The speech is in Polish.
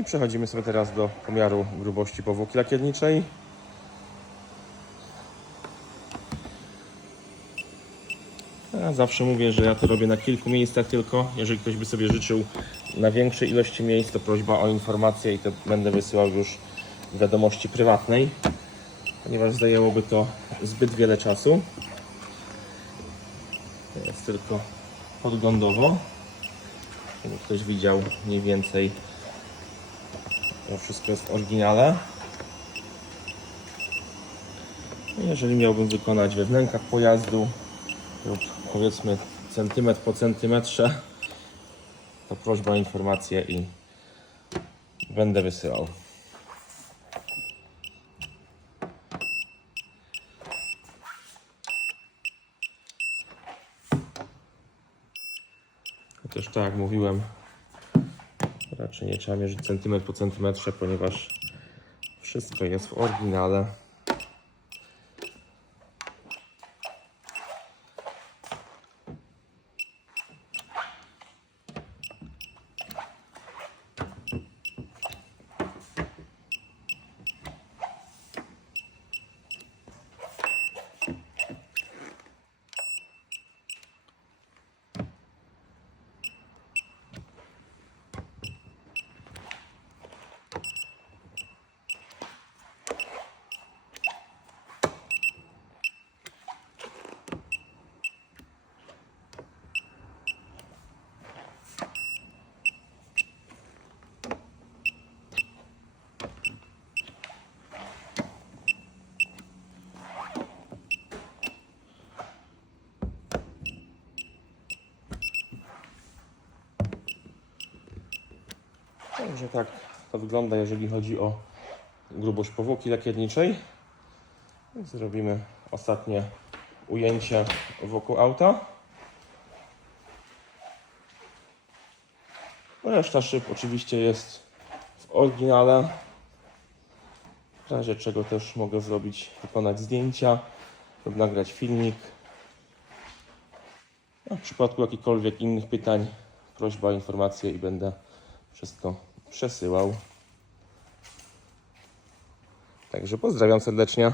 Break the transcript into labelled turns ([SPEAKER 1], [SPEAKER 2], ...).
[SPEAKER 1] I przechodzimy sobie teraz do pomiaru grubości powłoki lakierniczej. Ja zawsze mówię, że ja to robię na kilku miejscach tylko. Jeżeli ktoś by sobie życzył na większej ilości miejsc, to prośba o informację i to będę wysyłał już wiadomości prywatnej, ponieważ zajęłoby to zbyt wiele czasu. To jest tylko podglądowo, żeby ktoś widział mniej więcej to wszystko jest w oryginale. Jeżeli miałbym wykonać we wnękach pojazdu lub powiedzmy centymetr po centymetrze, to prośba o informację i będę wysyłał. Chociaż tak jak mówiłem, raczej nie trzeba mierzyć centymetr po centymetrze, ponieważ wszystko jest w oryginale. Także tak to wygląda, jeżeli chodzi o grubość powłoki lakierniczej. Zrobimy ostatnie ujęcie wokół auta. Reszta szyb oczywiście jest w oryginale. W razie czego też mogę zrobić, wykonać zdjęcia lub nagrać filmik. A w przypadku jakichkolwiek innych pytań, prośba o informację i będę wszystko przesyłał. Także pozdrawiam serdecznie.